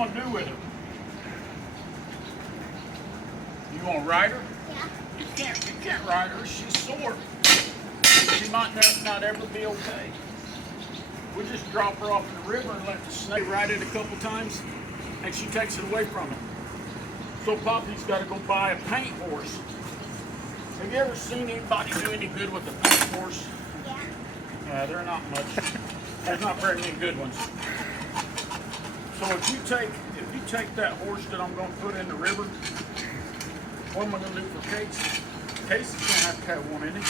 gonna do with her? You gonna ride her? Yeah. You can't ride her. She's sore. She might not ever be okay. We just drop her off in the river and let the snake ride it a couple times, and she takes it away from him. So Poppy's got to go buy a paint horse. Have you ever seen anybody do any good with a paint horse? Yeah. They're not much. There's not very many good ones. So if you take that horse that I'm going to put in the river, what am I going to do for Casey? Casey's going to have to have one, isn't he?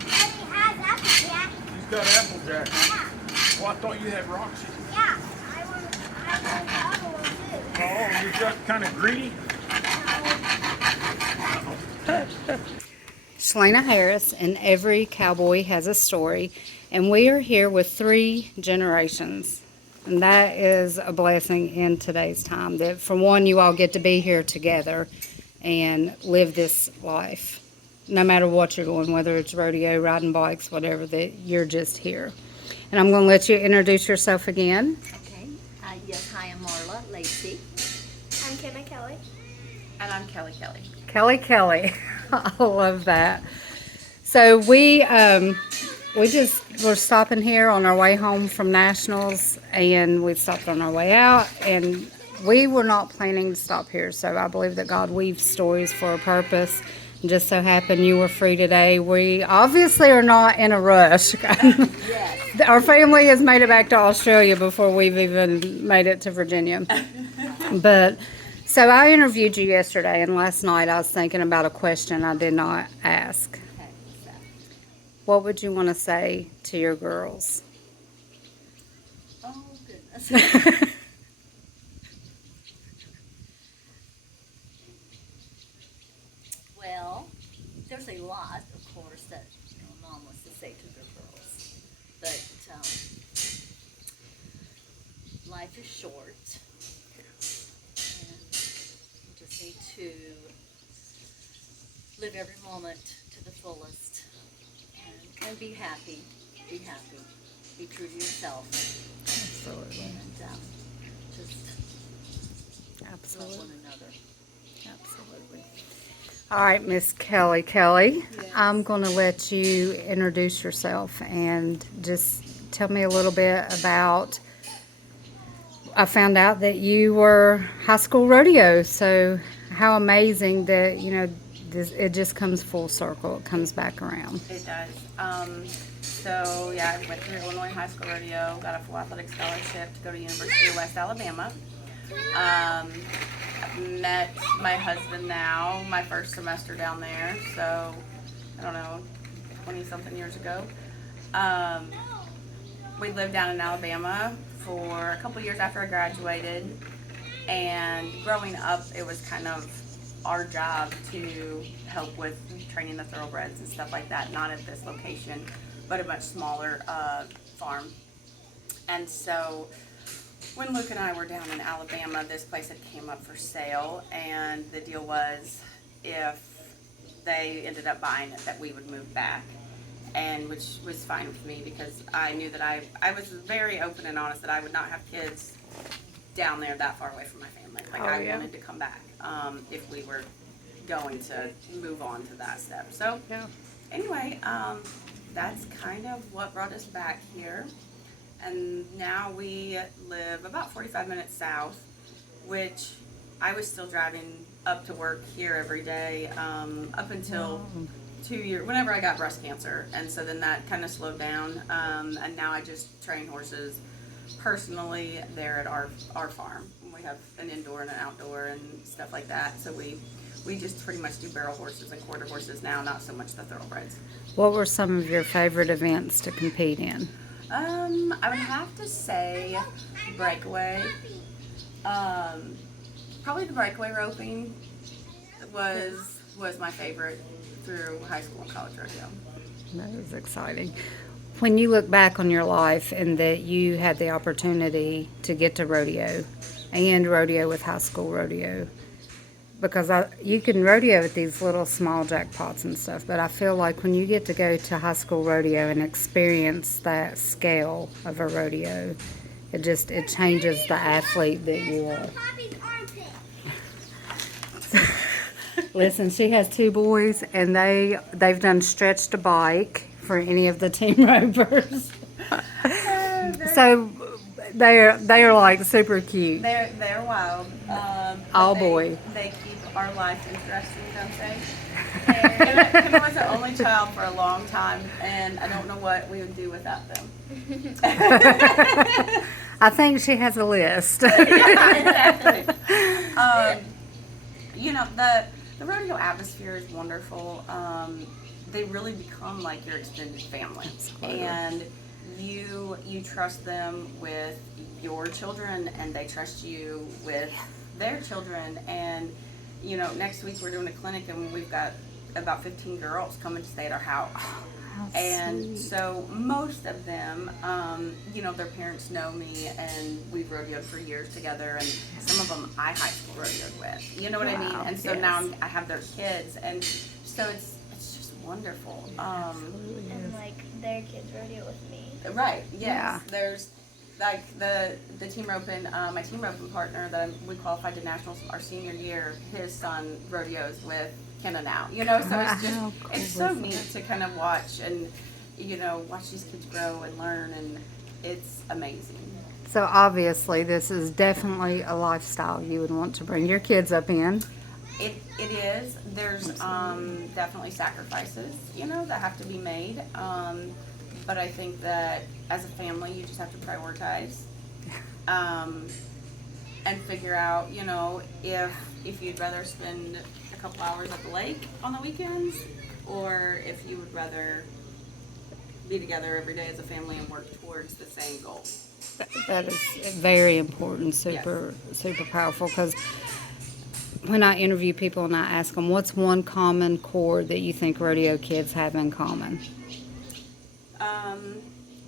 But he has Applejack. He's got Applejack. Huh? Yeah. Well, I thought you had Roxy. Yeah. I want the other one too. Oh, you got kind of greedy? Selena Harris, and every cowboy has a story, and we are here with 3 generations, and that is a blessing in today's time, that for one, you all get to be here together and live this life, no matter what you're doing, whether it's rodeo, riding bikes, whatever, that you're just here. And I'm going to let you introduce yourself again. Okay. Yes, hi, I'm Marla Lacey. I'm Kelley. And I'm Kelley. Kelley. I love that. So we just were stopping here on our way home from Nationals, and we stopped on our way out, and we were not planning to stop here. So I believe that God weaves stories for a purpose. And just so happened you were free today. We obviously are not in a rush. Yes. Our family has made it back to Australia before we've even made it to Virginia. But so I interviewed you yesterday, and last night I was thinking about a question I did not ask. Okay, so, What would you want to say to your girls? oh, goodness. Well, there's a lot, of course, that a mom wants to say to their girls. But life is short. And you just need to live every moment to the fullest. And be happy. Be happy. Be true to yourself. Absolutely. And just love Absolutely. one another. Absolutely. All right, Miss Kelley. Yes. I'm going to let you introduce yourself and just tell me a little bit about. I found out that you were high school rodeo, so how amazing that it just comes full circle. It comes back around. It does. So yeah, I went through Illinois High School Rodeo, got a full athletic scholarship to go to University of West Alabama. Met my husband now, my first semester down there, so I don't know, 20-something years ago. We lived down in Alabama for a couple years after I graduated, and growing up, it was kind of our job to help with training the thoroughbreds and stuff like that, not at this location, but a much smaller farm. And so when Luke and I were down in Alabama, this place had came up for sale, and the deal was if they ended up buying it, that we would move back, and which was fine with me because I knew that I was very open and honest that I would not have kids down there that far away from my family. Like I wanted to come back if we were going to move on to that step. So anyway, that's kind of what brought us back here. And now we live about 45 minutes south, which I was still driving up to work here every day up until 2 years, whenever I got breast cancer. And so then that kind of slowed down. And now I just train horses personally there at our farm. We have an indoor and an outdoor and stuff like that. So we just pretty much do barrel horses and quarter horses now, not so much the thoroughbreds. What were some of your favorite events to compete in? I would have to say breakaway. Probably the breakaway roping was my favorite through high school and college rodeo. That was exciting. When you look back on your life and that you had the opportunity to get to rodeo and rodeo with high school rodeo, because you can rodeo at these little small jackpots and stuff, but I feel like when you get to go to high school rodeo and experience that scale of a rodeo, it changes the athlete that you are. Poppy's armpit. Listen, she has 2 boys, and they've done stretched a bike for any of the team ropers. So they are like super cute. They're wild. All But boy. They keep our life interesting, don't they? Kendall was the only child for a long time, and I don't know what we would do without them. I think she has a list. Exactly. You know, the rodeo atmosphere is wonderful. They really become like your extended family, and you trust them with your children, and they trust you with their children. And you know, next week we're doing a clinic, and we've got about 15 girls coming to stay at our house. And so most of them, you know, their parents know me, and we've rodeoed for years together, and some of them I high school rodeoed with. You know what I mean? And so now I have their kids, and so it's just wonderful. And like their kids rodeo with me. Right? Yes. Yeah. There's like the team roping. My team roping partner that we qualified to nationals our senior year. His son rodeos with Kenna now, you know, so it's just, it's so neat to kind of watch and, you know, watch these kids grow and learn, and it's amazing. So obviously this is definitely a lifestyle you would want to bring your kids up in. It is. There's definitely sacrifices, you know, that have to be made. But I think that as a family, you just have to prioritize, and figure out, you know, if you'd rather spend a couple hours at the lake on the weekends, or if you would rather be together every day as a family and work towards the same goal. That is very important, super powerful, because when I interview people and I ask them, what's one common core that you think rodeo kids have in common?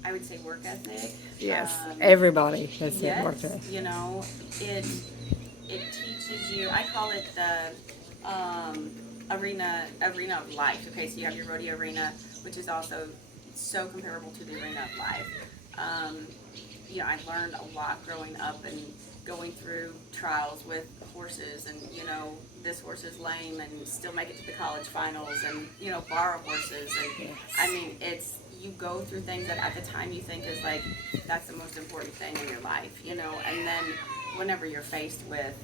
I would say work ethic. Yes, everybody has said work ethic. You know, it teaches you. I call it the arena of life. Okay, so you have your rodeo arena, which is also so comparable to the arena of life. You know, I learned a lot growing up and going through trials with horses, and you know, this horse is lame and still make it to the college finals, and you know, borrow horses, and I mean, you go through things that at the time you think is like, that's the most important thing in your life, you know, and then whenever you're faced with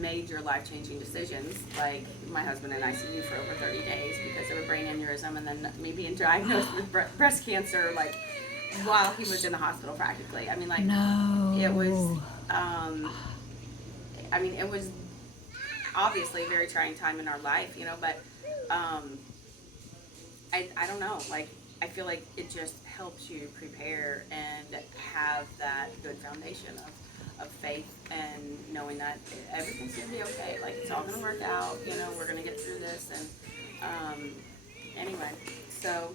major life-changing decisions, like my husband in ICU for over 30 days because of a brain aneurysm, and then me being diagnosed with breast cancer, like while he was in the hospital practically. I mean, like, it was, I mean, it was obviously a very trying time in our life, you know, but I don't know, like, I feel like it just helps you prepare and have that good foundation of faith and knowing that everything's going to be okay. Like, it's all going to work out, you know, we're going to get through this. And anyway, so.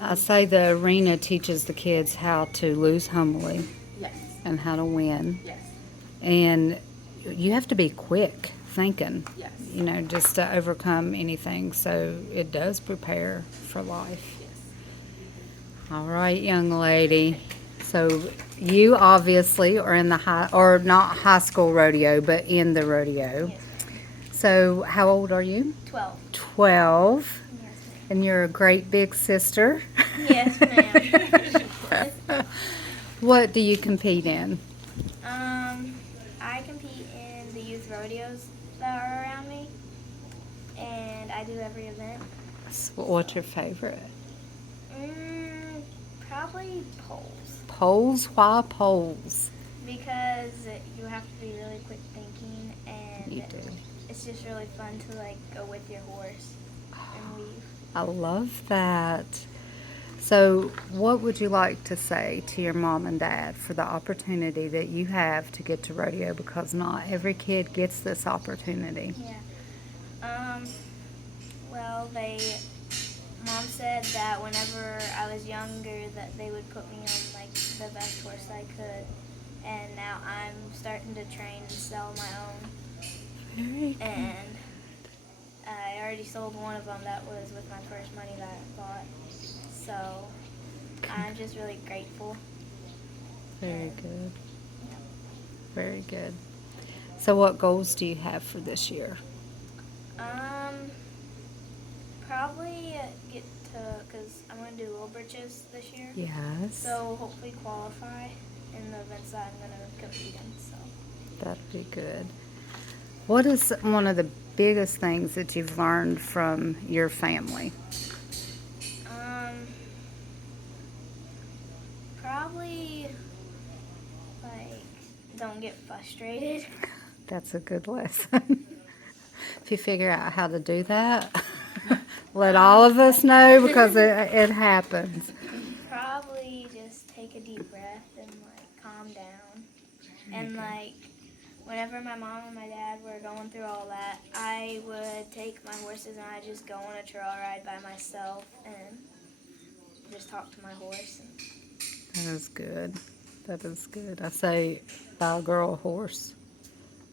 I say the arena teaches the kids how to lose humbly. Yes. And how to win. Yes. And you have to be quick thinking. Yes. You know, just to overcome anything. So it does prepare for life. Yes. All right, young lady. So you obviously are in the not high school rodeo, but in the rodeo. Yes. So how old are you? 12. 12. Yes, ma'am. And you're a great big sister. Yes, ma'am. What do you compete in? I compete in the youth rodeos that are around me, and I do every event. What's your favorite? Probably poles. Poles? Why poles? Because you have to be really quick thinking, and You do. it's just really fun to like go with your horse and weave. I love that. So what would you like to say to your mom and dad for the opportunity that you have to get to rodeo, because not every kid gets this opportunity? Yeah. Well, Mom said that whenever I was younger that they would put me on like the best horse I could, and now I'm starting to train and sell my own. Very good. And I already sold one of them that was with my first money that I bought. So I'm just really grateful. Very good. Very good. So what goals do you have for this year? Probably get to, because I'm going to do little britches this year. Yes. So hopefully qualify in the events that I'm going to compete in. So That'd be good. What is one of the biggest things that you've learned from your family? probably like don't get frustrated. That's a good lesson. If you figure out how to do that, let all of us know because it happens. Probably just take a deep breath and like calm down. And like whenever my mom and my dad were going through all that, I would take my horses and I'd just go on a trail ride by myself and just talk to my horse. That is good. That is good. I say, buy a girl a horse,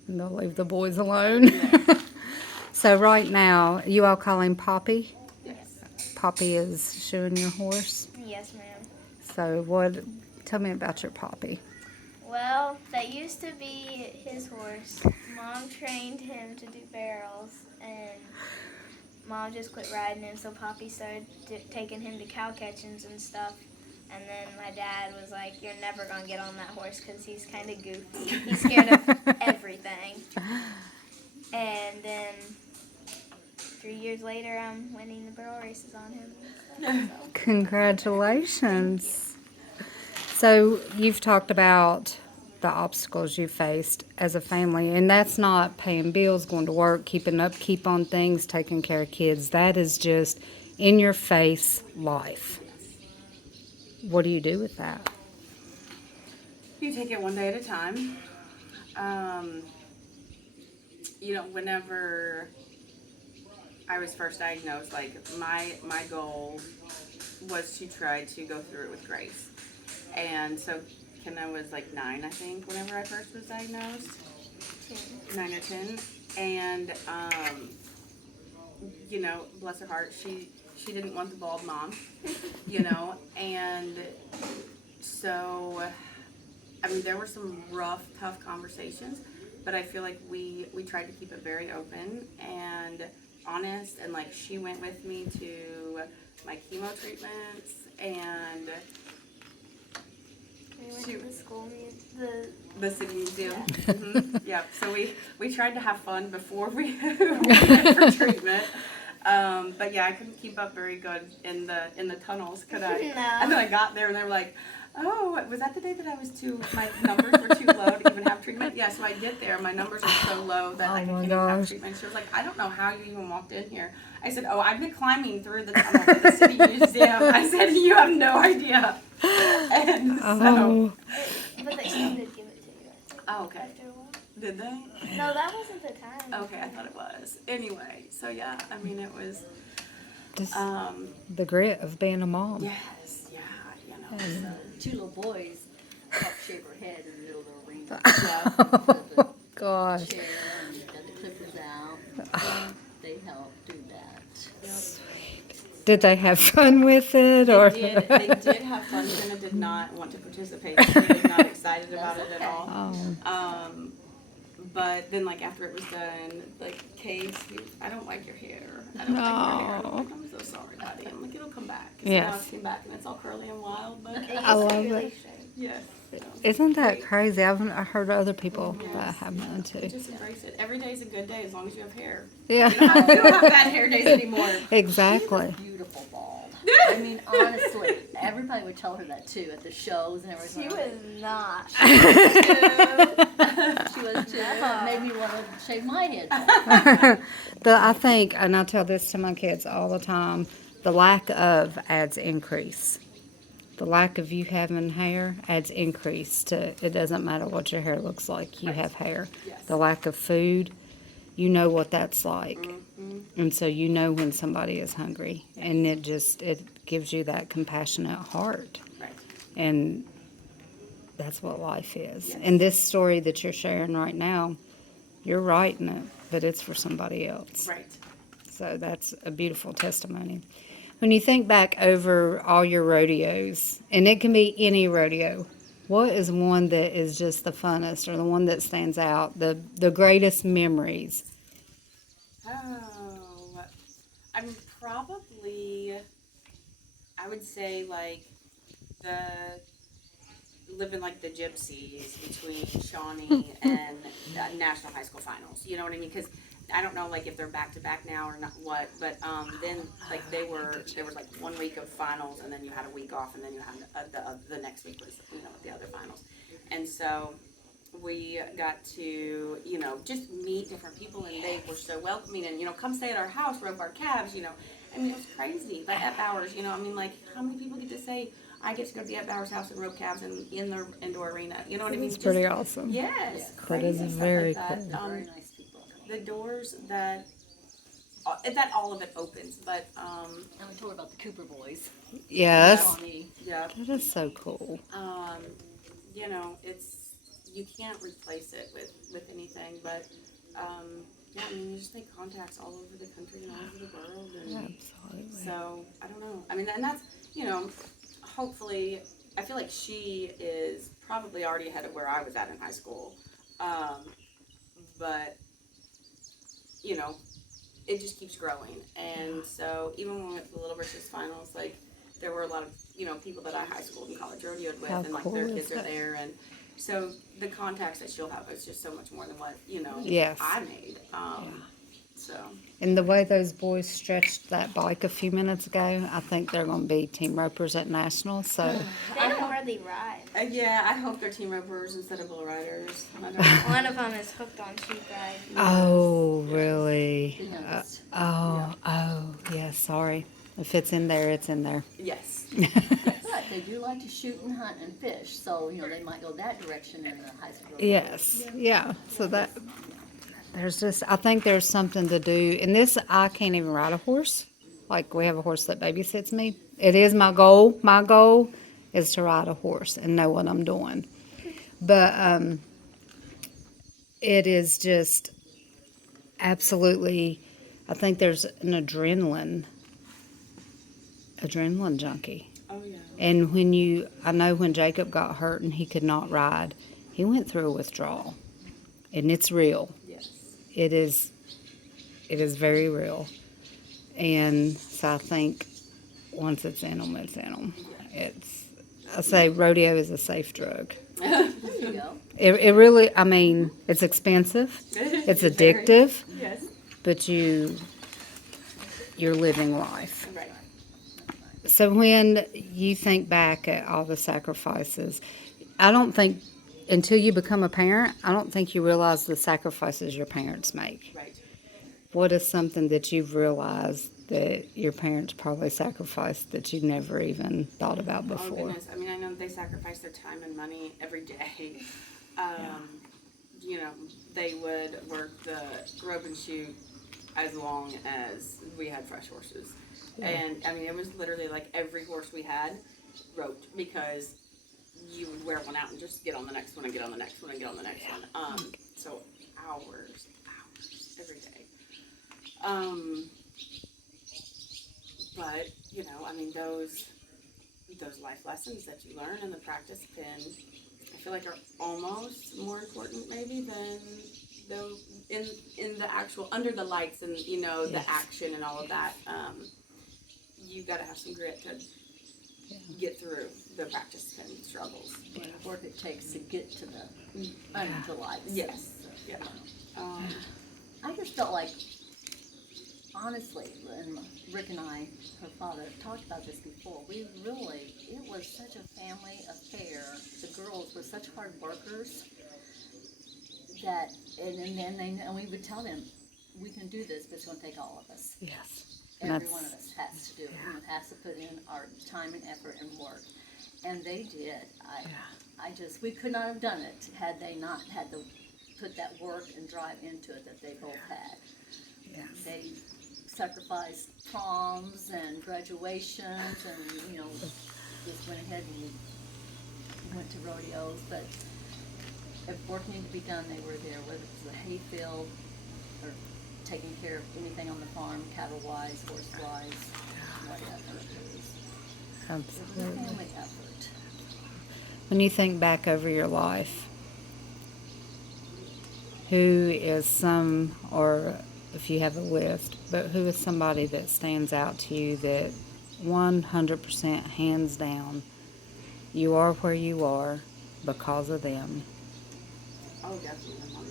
and they'll leave the boys alone. So right now, you all call him Poppy? Yes. Poppy is shoeing your horse. Yes, ma'am. So tell me about your Poppy. Well, that used to be his horse. Mom trained him to do barrels, and Mom just quit riding him, so Poppy started taking him to cow catchings and stuff. And then my dad was like, "You're never going to get on that horse because he's kind of goofy. He's scared of everything." And then 3 years later, I'm winning the barrel races on him. And stuff, so. Congratulations. So you've talked about the obstacles you faced as a family, and that's not paying bills, going to work, keeping upkeep on things, taking care of kids. That is just in your face life. What do you do with that? You take it one day at a time. Whenever I was first diagnosed, like my goal was to try to go through it with grace. And so Kenna was like 9, I think, whenever I first was diagnosed. 9 or 10. And, bless her heart, she didn't want the bald mom, and so, there were some rough, tough conversations, but I feel like we tried to keep it very open and honest, and like she went with me to my chemo treatments, and We went to the school the city museum. Yeah. Mm-hmm. Yeah. So we tried to have fun before we went for treatment. But yeah, I couldn't keep up very good in the tunnels, could I? No. And then I got there and they were like, "Oh, was that the day that my numbers were too low to even have treatment?" Yeah, so I get there, my numbers are so low that I can't even have treatment. She was like, "I don't know how you even walked in here." I said, "Oh, I've been climbing through the tunnel to the city museum." I said, "You have no idea." And so. But they still did give it to you. Oh, okay. After a while. Did they? No, that wasn't the time. Okay, I thought it was. Anyway, so yeah, it was. Just the grit of being a mom. Yes, yeah, So 2 little boys helped shave her head in the middle of the arena. Oh, gosh. Chair and got the clippers out. They helped do that. Did they have fun with it? Or? They did have fun. Jenna did not want to participate. She was not excited about it at all. Oh. But then, like, after it was done, like, Case, I don't like your hair. I don't like your hair. I'm like, "I'm so sorry, Daddy." I'm like, "It'll come back." Yes. Now it came back and it's all curly and wild, but I love it. yes. Isn't that crazy? I heard other people that have mine too. Just embrace it. Every day's a good day as long as you have hair. Yeah. You don't have bad hair days anymore. Exactly. Beautiful bald. Honestly, everybody would tell her that too at the shows and everything. She was not. She was too. It made me want to shave my head. I think, and I tell this to my kids all the time, the lack of adds increase. The lack of you having hair adds increase to, it doesn't matter what your hair looks like, you have hair. Yes. The lack of food, you know what that's like. Mm-hmm. And so you know when somebody is hungry, and it gives you that compassionate heart. Right. And that's what life is. Yes. And this story that you're sharing right now, you're writing it, but it's for somebody else. Right. So that's a beautiful testimony. When you think back over all your rodeos, and it can be any rodeo, what is one that is just the funnest or the one that stands out, the greatest memories? Oh, I mean, probably, I would say like the living like the gypsies between Shawnee and National High School Finals. You know what I mean? Because I don't know like if they're back to back now or not what, but then like there was like 1 week of finals and then you had a week off and then you had the next week was the other finals, and so we got to just meet different people and they were so welcoming and come stay at our house, rope our calves. I mean it was crazy. Like at Bowers, I mean like how many people get to say I get to go to the At Bowers house and rope calves in their indoor arena. You know what I mean? It's pretty awesome. Yes, That crazy is stuff very like that. cool. Very nice people. The doors that all of it opens, but And we told her about the Cooper boys. Yes, Shawnee. yeah, that is so cool. it's you can't replace it with anything, but yeah, I mean you just make contacts all over the country and all over the world, and Absolutely. so I don't know. I mean, and that's hopefully I feel like she is probably already ahead of where I was at in high school, but it just keeps growing, and so even when we went to the Little Britches finals, like there were a lot of people that I high school and college rodeoed with, How and like cool their is kids are that? there, and so the contacts that she'll have is just so much more than what Yes. I made. So And the way those boys stretched that bike a few minutes ago, I think they're going to be team ropers at nationals. So They don't hardly ride. yeah, I hope they're team ropers instead of bull riders. I don't One of them is hooked on sheep ride. oh, Yes. really? The youngest. Yeah. Sorry. If it's in there, it's in there. Yes. But they do like to shoot and hunt and fish, so they might go that direction in the high school. Yes. Yeah. So that I think there's something to do. And this, I can't even ride a horse. Like we have a horse that babysits me. It is my goal. My goal is to ride a horse and know what I'm doing. But it is just absolutely. I think there's an adrenaline junkie. Oh yeah. And I know when Jacob got hurt and he could not ride, he went through a withdrawal, and it's real. Yes. It is very real, and so I think once it's in them, it's in them. I say rodeo is a safe drug. There you go. It really, I mean, it's expensive, it's addictive, Yes. but you're living life. Right. So when you think back at all the sacrifices, I don't think until you become a parent, I don't think you realize the sacrifices your parents make. Right. What is something that you've realized that your parents probably sacrificed that you never even thought about Oh before? goodness! I mean, I know they sacrifice their time and money every day. They would work the rope and shoot as long as we had fresh horses, and I mean, it was literally like every horse we had roped because you would wear one out and just get on the next one and get on the next one and get on the next one. So hours every day. But I mean, those life lessons that you learn in the practice pen, I feel like are almost more important maybe than those in the actual under the lights and the action and all of that. You got to have some grit to get through the practice pen struggles. The work it takes to get to the lights. Yes. Yeah. I just felt like, honestly, and Rick and I, her father, talked about this before. It was such a family affair. The girls were such hard workers that, and we would tell them, we can do this, but it's going to take all of us. Yes. Every one of us has to do it. Has to put in our time and effort and work. And they did. We could not have done it had they not had to put that work and drive into it that they both had. Yes. They sacrificed proms and graduations and, just went ahead and went to rodeos. But if work needed to be done, they were there, whether it was a hay field or taking care of anything on the farm, cattle-wise, horse-wise, whatever. It was a Absolutely. family effort. When you think back over your life, who is some, or if you have a list, but who is somebody that stands out to you that 100% hands down, you are where you are because of them? Oh, definitely my mom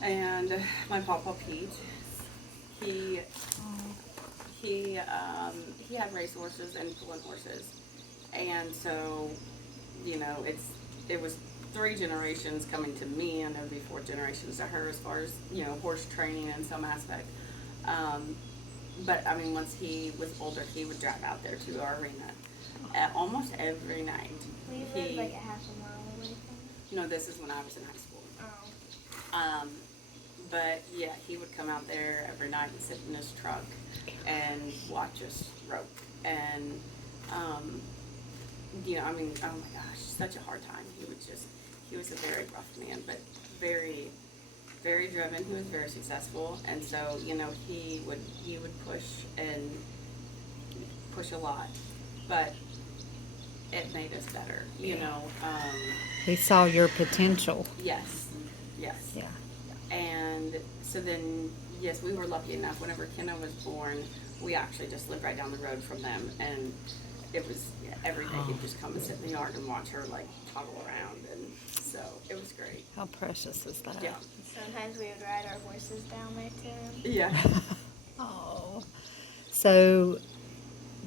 and dad. And my papa Pete, he he had race horses and pulling horses, and so it was 3 generations coming to me, and there'd be 4 generations to her as far as horse training in some aspect. But I mean, once he was older, he would drive out there to our arena almost every night. We live like a half a mile away from No, this is when I was in high school. Oh. But yeah, he would come out there every night and sit in his truck and watch us rope. And, I mean, oh my gosh, such a hard time. He was a very rough man, but very, very driven. He was very successful. And so, he would push a lot, but it made us better, He saw your potential. Yes. Yeah. And so then, yes, we were lucky enough. Whenever Kenna was born, we actually just lived right down the road from them, and it was every day he'd just come and sit in the yard and watch her like toddle around, and so it was great. How precious is that? Yeah. Sometimes we would ride our horses down there to him. Yeah. Oh. So,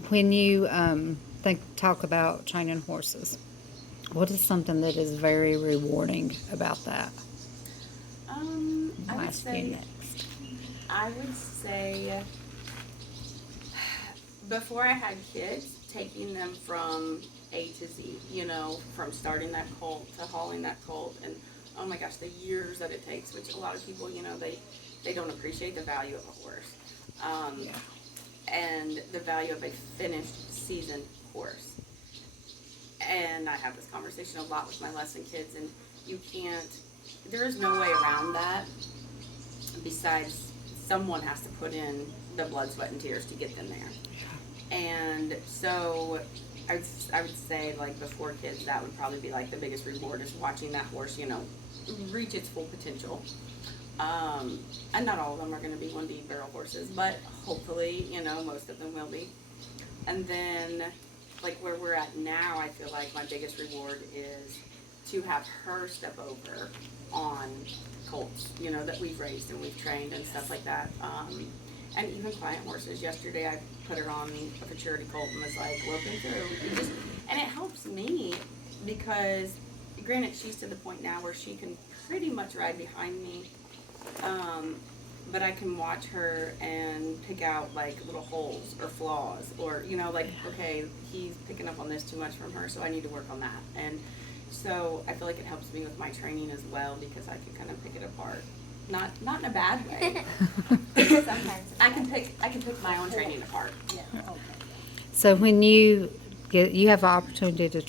when you talk about training horses, what is something that is very rewarding about that? I would say before I had kids, taking them from A to Z, from starting that colt to hauling that colt, and oh my gosh, the years that it takes, which a lot of people, they don't appreciate the value of a horse, and the value of a finished season horse. And I have this conversation a lot with my lesson kids, and there is no way around that besides someone has to put in the blood, sweat, and tears to get them there. And so I would say, like, before kids, that would probably be like the biggest reward, is watching that horse, reach its full potential. And not all of them are going to be 1D barrel horses, but hopefully, most of them will be. And then, like, where we're at now, I feel like my biggest reward is to have her step over on colts, that we've raised and we've trained and stuff like that. And even client horses. Yesterday I put her on a maturity colt and was like, looking through. And it helps me because, granted, she's to the point now where she can pretty much ride behind me. But I can watch her and pick out like little holes or flaws, or okay, he's picking up on this too much from her, so I need to work on that. And so I feel like it helps me with my training as well, because I can kind of pick it apart. Not in a bad way. Sometimes I can pick my own training apart. Yeah, okay. So when you have the opportunity to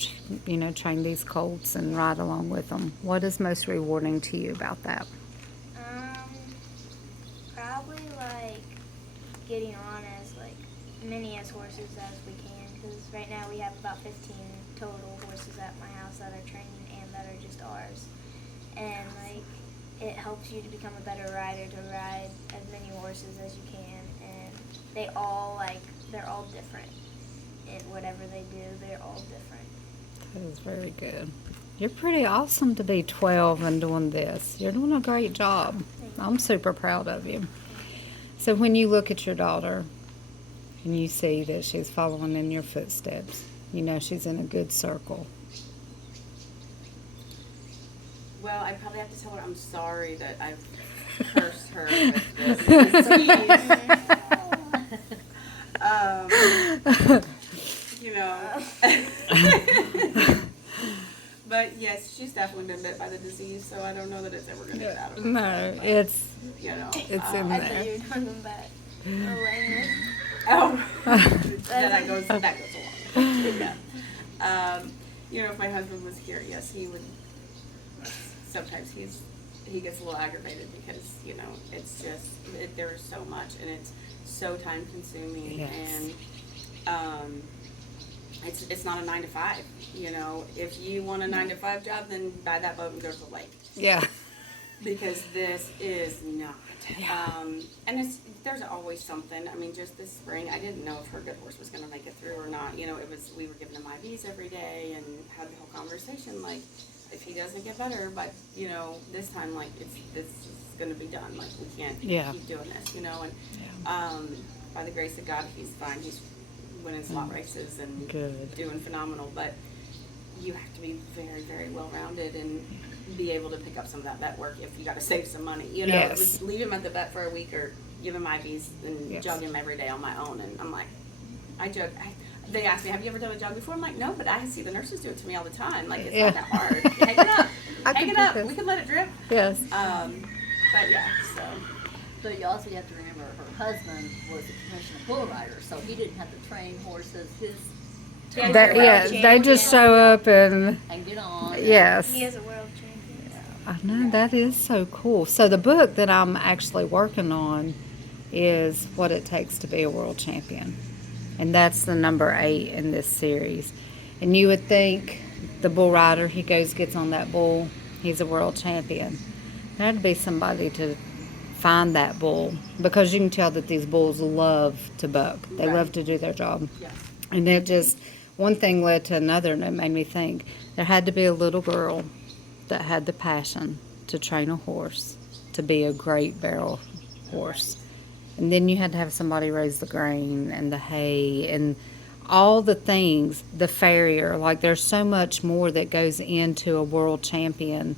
train these colts and ride along with them, what is most rewarding to you about that? Probably like getting on as many as horses as we can, because right now we have about 15 total horses at my house that are training and that are just ours. And it helps you to become a better rider, to ride as many horses as you can, and they're all different. In whatever they do, they're all different. That is very good. You're pretty awesome to be 12 and doing this. You're doing a great job. I'm super proud of you. So when you look at your daughter and you see that she's following in your footsteps, she's in a good circle. Well, I probably have to tell her I'm sorry that I've cursed her with this disease. But yes, she's definitely been bit by the disease, so I don't know that it's ever going to get out of her. No, it's in I there. thought you were talking about lameness. Oh, that goes along. Yeah. If my husband was here, yes, he would. Sometimes he gets a little aggravated because it's just there is so much, and it's so time consuming. Yes. And it's not a 9 to 5. You know, if you want a 9 to 5 job, then buy that boat and go to the lake. Yeah. Because this is not. And there's always something. I mean, just this spring, I didn't know if her good horse was going to make it through or not. You know, we were giving him IVs every day and had the whole conversation, like, if he doesn't get better, but, you know, this time, like, this is going to be done. Like, we can't keep doing this, you know. And by the grace of God, he's fine. He's winning slot races and doing phenomenal. But you have to be very, very well-rounded and be able to pick up some of that vet work if you got to save some money. You know, leave him at the vet for a week or give him IVs and jog him every day on my own. And I'm like, they ask me, have you ever done a jog before? I'm like, no, but I see the nurses do it to me all the time. Like, it's not that hard. Hang it up. Hang it up. We can let it drip. Yes. But yeah, so. But you also have to remember her husband was a commissioned bull rider, so he didn't have to train horses. They just show up and get on. Yes. He is a world champion. I know, that is so cool. So the book that I'm actually working on is What It Takes to Be a World Champion. And that's the number 8 in this series. And you would think the bull rider, he gets on that bull, he's a world champion. There had to be somebody to find that bull, because you can tell that these bulls love to buck. They love to do their job. Yes. And it just, one thing led to another, and it made me think there had to be a little girl that had the passion to train a horse to be a great barrel horse. And then you had to have somebody raise the grain and the hay and all the things, the farrier. Like, there's so much more that goes into a world champion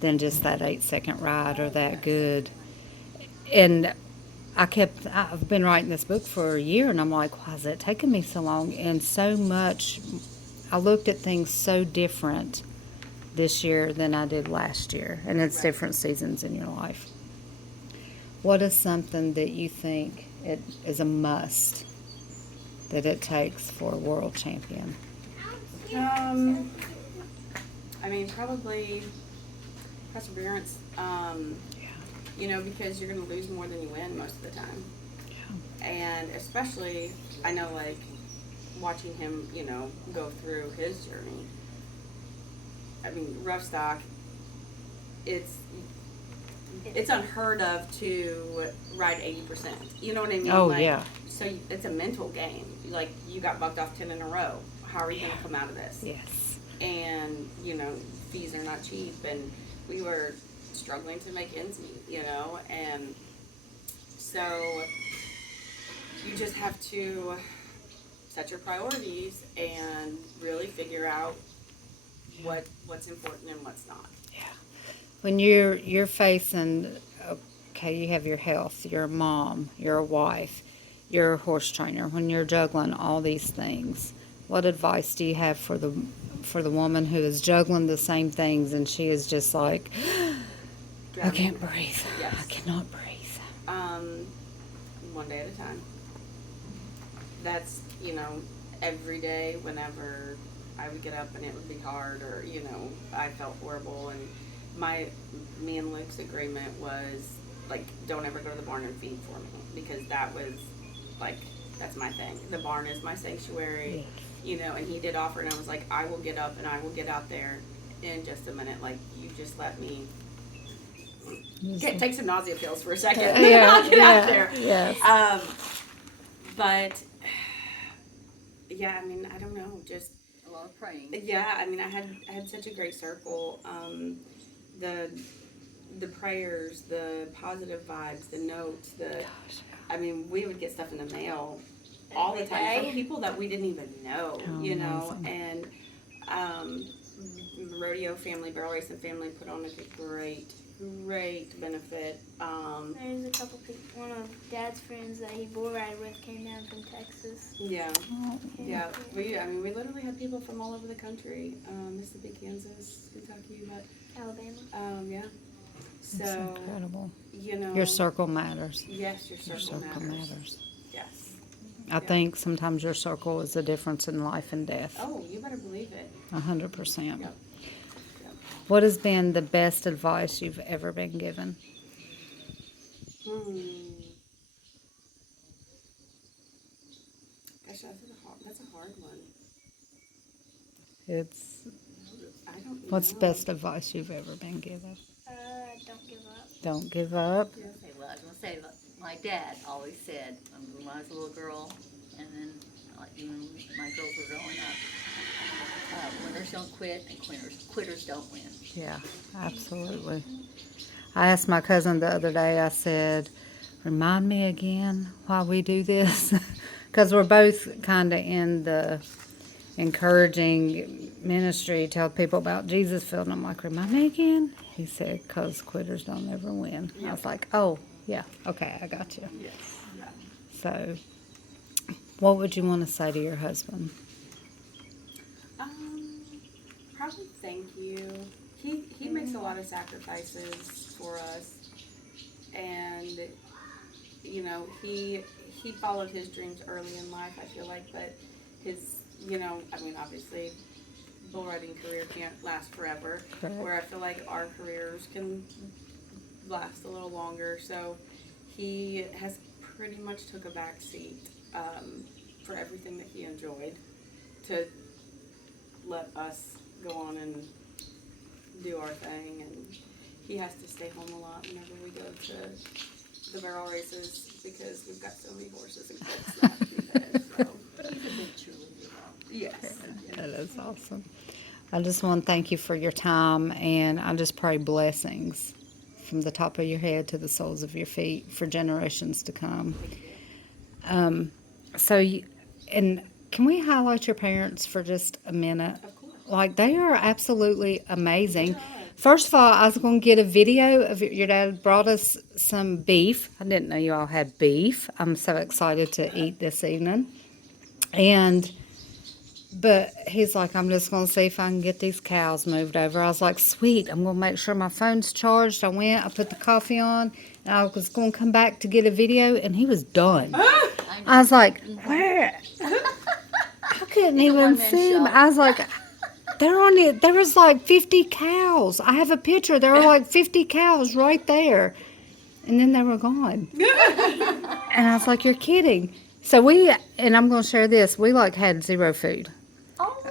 than just that 8-second ride or that good. And I've been writing this book for a year, and I'm like, why is it taking me so long? And so much, I looked at things so different this year than I did last year. And it's different seasons in your life. What is something that you think it is a must that it takes for a world champion? I mean, probably perseverance. You know, because you're going to lose more than you win most of the time. Yeah. And especially, I know, like, watching him, you know, go through his journey. I mean, rough stock, it's unheard of to ride 80%. You know what I mean? Oh, like, yeah. So it's a mental game. Like, you got bucked off 10 in a row. How are you going to come out of this? Yes. And, you know, fees are not cheap. And we were struggling to make ends meet, you know? And so you just have to set your priorities and really figure out what's important and what's not. Yeah. When you're facing, okay, you have your health, you're a mom, you're a wife, you're a horse trainer. When you're juggling all these things, what advice do you have for the woman who is juggling the same things and she is just like, I can't breathe. Yes. I cannot breathe. One day at a time. That's, you know, every day whenever I would get up and it would be hard, or, you know, I felt horrible. And me and Luke's agreement was, like, don't ever go to the barn and feed for me, because that was, like, that's my thing. The barn is my sanctuary, you know, and he did offer, and I was like, I will get up and I will get out there in just a minute. Like, you just let me take some nausea pills for a second, and then I'll get out there. Yes. But, yeah, I mean, I don't know, just A lot of praying. yeah, I mean, I had such a great circle. The prayers, the positive vibes, the notes, I mean, we would get stuff in the mail all the time from people that we didn't even know, you know. And the rodeo family, barrel racing family, put on a great benefit. There's a couple people. One of Dad's friends that he bull ride with came down from Texas. Yeah, yeah. We literally had people from all over the country, Mississippi, Kansas, Kentucky, but Alabama. yeah. So That's incredible. You know, Your circle matters. yes, your circle matters. Yes. I think sometimes your circle is the difference in life and death. Oh, you better believe it. 100%. Yep. What has been the best advice you've ever been given? Gosh, that's a hard one. It's, I don't what's the know. best advice you've ever been given? Don't give up. Don't give up. Well, I was gonna say, my dad always said, when I was a little girl, and then even when my girls were growing up, winners don't quit and quitters don't win. Yeah, absolutely. I asked my cousin the other day, I said, remind me again why we do this. Because we're both kind of in the encouraging ministry, tell people about Jesus field. And I'm like, remind me again? He said, because quitters don't ever win. I was like, oh, yeah, okay, I got you. Yes. Yeah. So, what would you want to say to your husband? Probably thank you. He makes a lot of sacrifices for us, and you know he followed his dreams early in life. I feel like, but his obviously bull riding career can't last forever. Correct. Where I feel like our careers can last a little longer. So he has pretty much took a back seat for everything that he enjoyed to let us go on and do our thing, and he has to stay home a lot whenever we go to the barrel races because we've got so many horses and colts that have to be fed. So. He's a big cheerleader. Yes. That is awesome. I just want to thank you for your time, and I just pray blessings from the top of your head to the soles of your feet for generations to come. And can we highlight your parents for just a minute? Of course. Like, they are absolutely amazing. First of all, I was going to get a video of your dad brought us some beef. I didn't know you all had beef. I'm so excited to eat this evening. But he's like, I'm just going to see if I can get these cows moved over. I was like, sweet, I'm going to make sure my phone's charged. I went, I put the coffee on, and I was going to come back to get a video, and he was done. I was like, where? I couldn't even one-man see him. show. I was like, there was like 50 cows. I have a picture. There were like 50 cows right there. And then they were gone. And I was like, you're kidding. So and I'm going to share this, we like had zero food.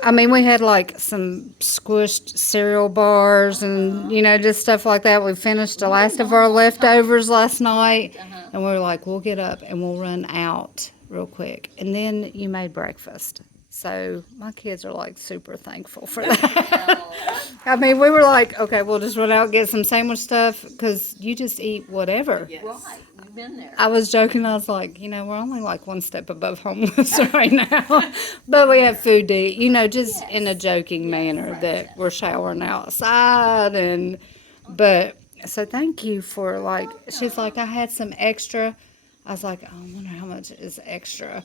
I mean, we had like some squished cereal bars and, just stuff like that. We finished the last of our leftovers last night. And we were like, we'll get up and we'll run out real quick. And then you made breakfast. So my kids are like super thankful for that. I mean, we were like, okay, we'll just run out and get some sandwich stuff because you just eat whatever. Yes. Right, we've been there. I was joking. I was like, we're only like one step above homeless right now. But we have food to eat, just in a joking manner that we're showering outside. But so thank you for she's like, I had some extra. I was like, oh, I wonder how much is extra.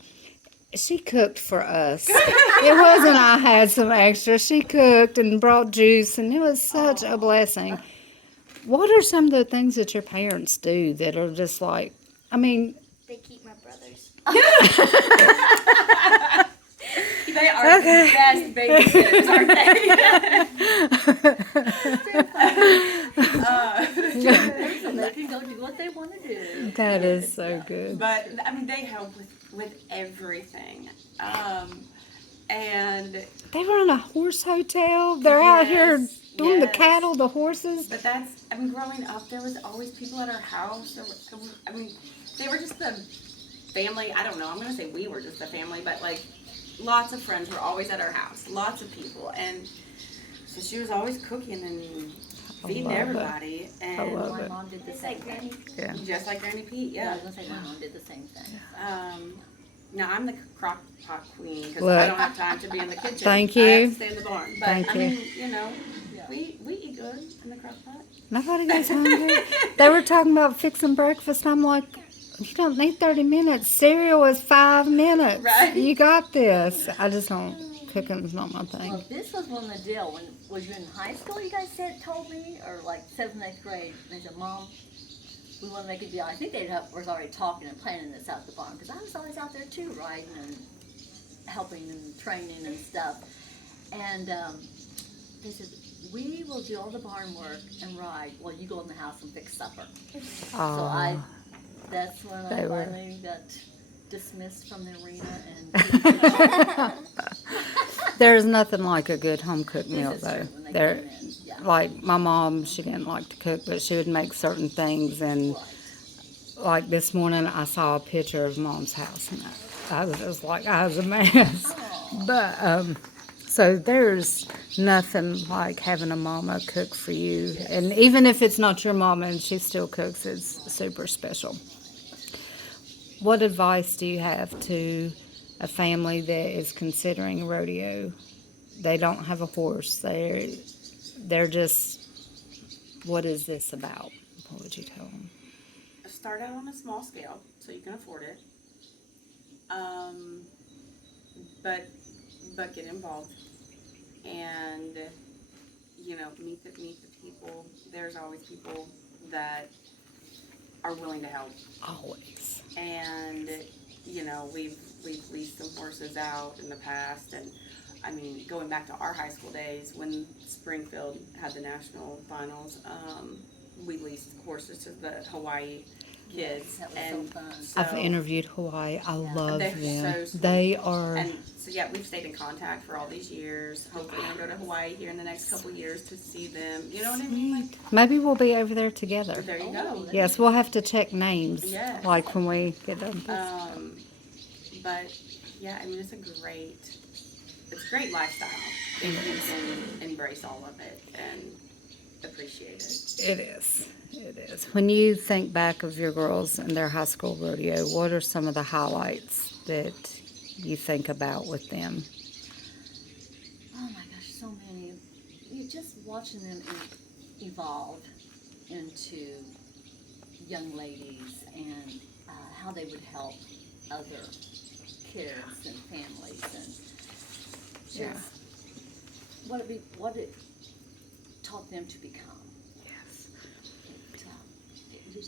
She cooked for us. It wasn't I had some extra. She cooked and brought juice, and it was such a blessing. What are some of the things that your parents do that are just like, They keep my brothers. They are the best babysitters, aren't they? They can go do what they want to do. That is so good. But they help with everything. And They run a horse hotel. They're out here doing the yes. cattle, the horses. But that's, growing up, there was always people at our house. They were just the family. I don't know. I'm going to say we were just the family, but lots of friends were always at our house. Lots of people. And so she was always cooking and feeding everybody. And My mom did the same thing. Yeah. just like Granny Pete, I yeah. was going to say, my mom did the same thing. Now I'm the crock pot queen because Look. I don't have time to be in the kitchen. Thank I you. have to stay in the barn. But Thank you. we eat good in the crock pot. Nobody gets hungry. They were talking about fixing breakfast. I'm like, you don't need 30 minutes. Cereal is 5 minutes. Right. You got this. I just don't. Cooking's not my thing. Well, this was one of the deal. When was you in high school? You guys told me, or 7th, 8th grade. They said, "Mom, we want to make a deal." I think was already talking and planning this out the barn because I was always out there too, riding and helping and training and stuff. And they said, "We will do all the barn work and ride while you go in the house and fix supper." Oh, That's when I They were- finally got dismissed from the arena and There's nothing like a good home cooked meal, This is though. true, when they There, come in, yeah. like my mom, she didn't like to cook, but she would make certain things. And Right. like this morning, I saw a picture of Mom's house, and I was just like, I was a mess. Oh, But so there's nothing like having a mama cook for you, and even if it's not your mama and she still cooks, it's super special. What advice do you have to a family that is considering a rodeo? They don't have a horse. They're just, what is this about? What would you tell them? Start out on a small scale so you can afford it. But get involved and meet the people. There's always people that are willing to help. Always. And we've leased some horses out in the past, and I mean, going back to our high school days when Springfield had the national finals, we leased horses to the Hawaii kids. that was And so fun. I've interviewed Hawaii. I love They're them. so sweet. They are. And so yeah, we've stayed in contact for all these years. Hopefully gonna go to Hawaii here in the next couple years to see them. You know what I mean? Like, Maybe we'll be over there together. there you go. Yes, we'll have to check names. Yes. Like when we get done. But yeah, I mean, it's a great lifestyle if you can embrace all of it and appreciate it. It is. It is. When you think back of your girls and their high school rodeo, what are some of the highlights that you think about with them? Oh my gosh, so many. You just watching them evolve into young ladies and how they would help other kids and families and just Yeah. what it taught them to become. Yes.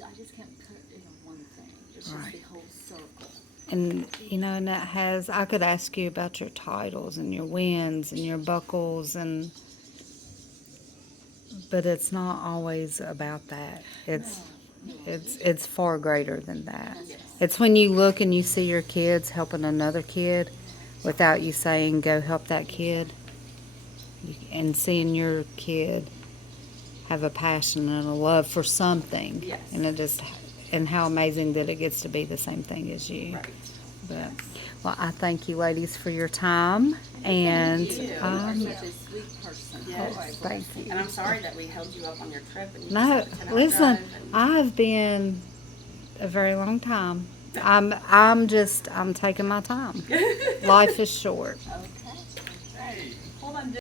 I just can't put it on one thing. It's just Right. the whole circle. And, and that has, I could ask you about your titles and your wins and your buckles, but it's not always about that. It's far greater than that. Yes. It's when you look and you see your kids helping another kid without you saying, go help that kid, and seeing your kid have a passion and a love for something. Yes. And how amazing that it gets to be the same thing as you. Right. But, well, I thank you, ladies, for your time. And you. You are such a sweet person. Yes. Oh, I thank you. And I'm sorry that we held you up on your trip and you No, just had a 10-hour listen, drive and- I've been a very long time. I'm taking my time. Life is short. Okay.